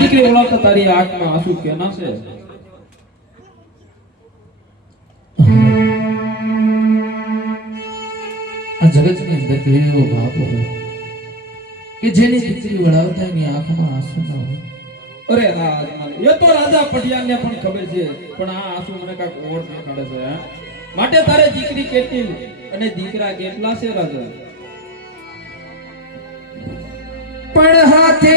દીકરી ઓળખતા તારી આંખમાં આંસુ કેના છે? આ જગતની અંદર એવો બાપ હોય કે જેની દીકરી વળાવતા એની આંખમાં આંસુ ના હોય. અરે રાજમાલ એ તો રાજા પટિયાલને પણ ખબર છે પણ આ આંસુ મને કાક ઓર કાઢે છે માટે તારે દીકરી કેટલી અને દીકરા કેટલા છે રાજા? પણ હાથે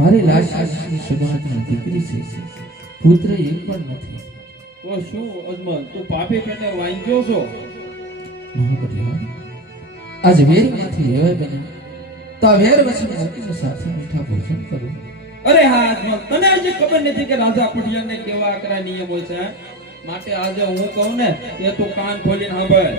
મારી લાશની શોભાની દીકરી છે. પુત્ર એક પણ નથી. તો શું અજમલ તું પાપી પેટે વાંચ્યો છો? આજ વેરમાંથી લેવાય બને. તા વેર વચન મૂકીને સાથે મીઠા ભોજન કરું. અરે હા અજમલ તને આજે ખબર નથી કે રાજા પટિયાને કેવા આકરા નિયમો છે? માટે આજે હું કહું ને એ તું કાન ખોલીને સાંભળ.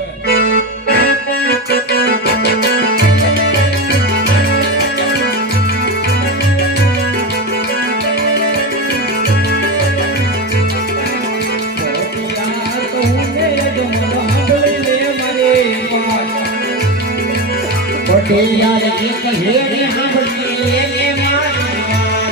પટેલ એક હેડે સાંભળી એને મારી વાત.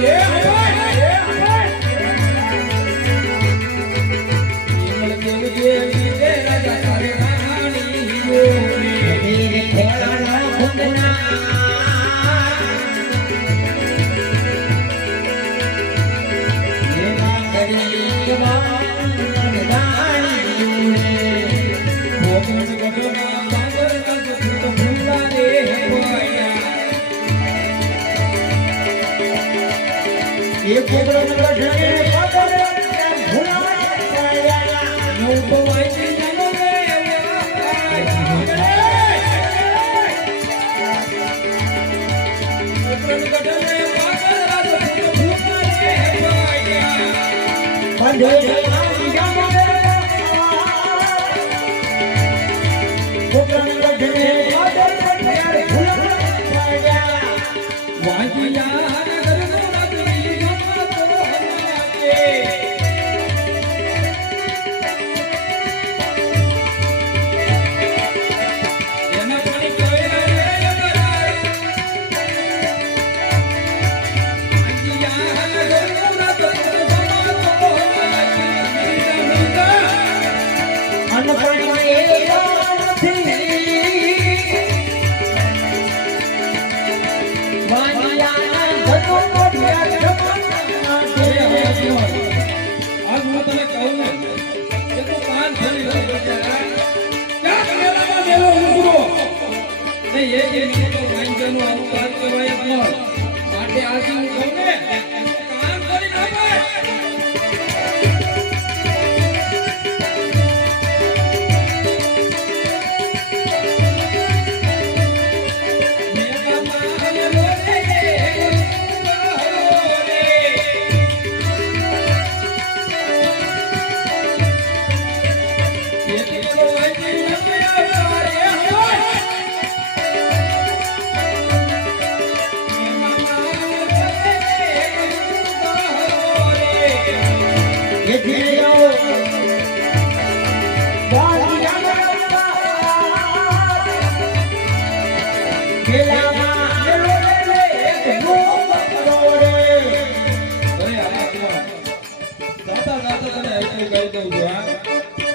વિધવાએ તારી Eu quebra, quebra, quebra. જે મિનિટો વાંચવાનું આવું વાત કરવા માટે આજે હું કહું ને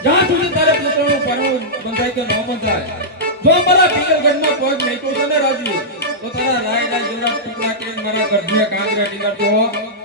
જ્યાં સુધી તારે પુત્રનું પરમ બંધાય કે ન બંધાય જો મારા પિયરગઢમાં પગ નહીં તો તને રાજી તારા રાય રાય જેવડા ટુકડા કે મારા ગઢને કાંગરા નીકળતો